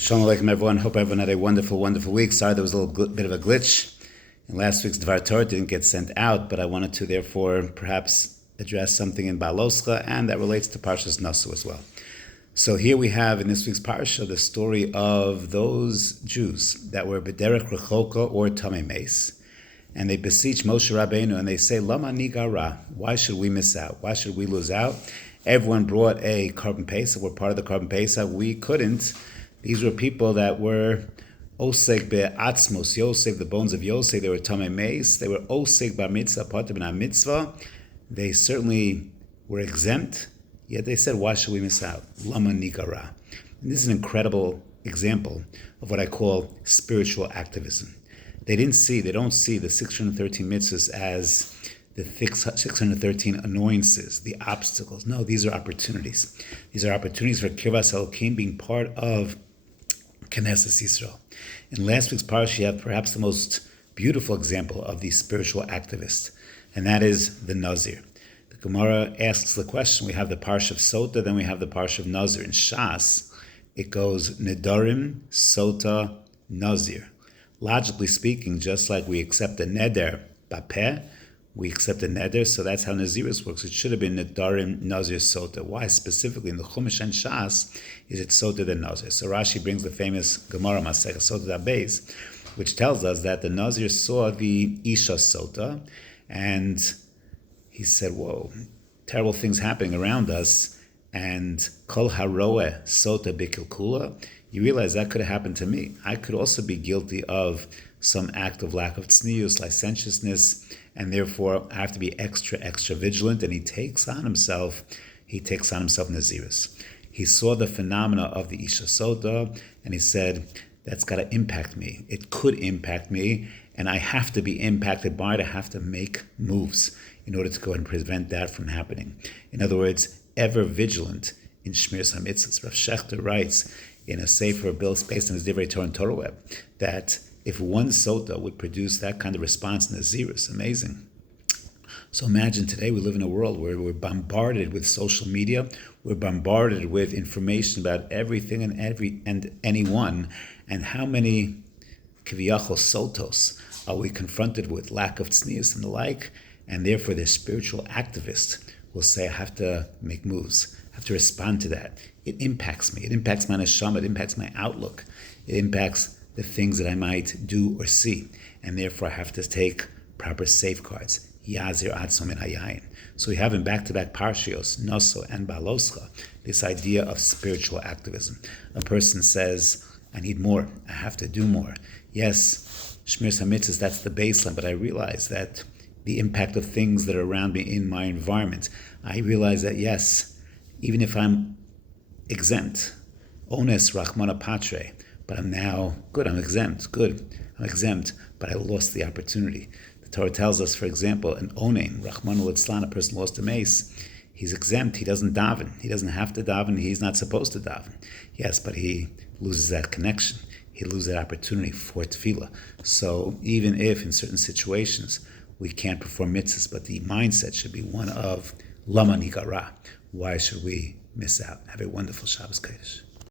Shalom Aleichem, everyone. Hope everyone had a wonderful, wonderful week. Sorry there was a little bit of a glitch. In last week's Dvar Torah didn't get sent out, but I wanted to therefore perhaps address something in Beha'aloscha, and that relates to Parshas Nasu as well. So here we have in this week's Parsha the story of those Jews that were B'derech Rechoka or Tamei Meis, and they beseech Moshe Rabbeinu and they say, Lama Nigara, why should we miss out? Why should we lose out? Everyone brought a Korban Pesach, we're part of the Korban Pesach, we couldn't. These were people that were Oseg be'atzmos Yosef, the bones of Yosef. They were Tamei Meis. They were Oseg bar mitzvah, pater b'na mitzvah. They certainly were exempt, yet they said, why should we miss out? Lama nigara. And this is an incredible example of what I call spiritual activism. They don't see the 613 mitzvahs as the 613 annoyances, the obstacles. No, these are opportunities. These are opportunities for Kirvas Elokim, being part of Knesset Yisrael. In last week's parsha, you have perhaps the most beautiful example of the spiritual activist, and that is the Nazir. The Gemara asks the question, we have the parsha of Sota, then we have the parsha of Nazir. In Shas, it goes Nedarim, Sota, Nazir. Logically speaking, just like we accept a neder bapeh, we accept a neder, so that's how Nazirus works. It should have been Nedarim, Nazir, Sota. Why specifically in the Chumash and Shas is it Sota than Nazir? So Rashi brings the famous Gemara Masech Sota Beis, which tells us that the Nazir saw the Isha Sota, and he said, whoa, terrible things happening around us, and Kol Haroeh Sota Bikilkula, you realize that could have happened to me. I could also be guilty of some act of lack of tznius, licentiousness, and therefore I have to be extra vigilant. And he takes on himself Nazirus. He saw the phenomena of the Isha Sota, and he said, that's got to impact me. It could impact me, and I have to be impacted by it. I have to make moves in order to go and prevent that from happening. In other words, ever vigilant in Shmiras HaMitzvos. Rav Shechter writes in a sefer based on his Divrei Torah and Torah Web that if one sota would produce that kind of response in Nazirus, amazing. So imagine today we live in a world where we're bombarded with social media, we're bombarded with information about everything and anyone, and how many kiviyachol sotos are we confronted with, lack of tznius and the like, and therefore the spiritual activist will say, I have to make moves, I have to respond to that. It impacts me, it impacts my neshama, it impacts my outlook, it impacts the things that I might do or see, and therefore I have to take proper safeguards. Yazir atzom and hayayin. So we have in back-to-back parshios, Naso and Beha'aloscha, this idea of spiritual activism. A person says, I need more, I have to do more. Yes, Shmiras HaMitzvos, that's the baseline, but I realize that the impact of things that are around me in my environment, I realize that yes, even if I'm exempt, ones rachmana patre, but I'm now good, I'm exempt, but I lost the opportunity. The Torah tells us, for example, an onen, Rachmana litzlan, a person lost a mace, he's exempt, he doesn't daven, he doesn't have to daven, he's not supposed to daven. Yes, but he loses that connection, he loses that opportunity for tefillah. So even if in certain situations we can't perform mitzvahs, but the mindset should be one of lama nigara, why should we miss out? Have a wonderful Shabbos Kodesh.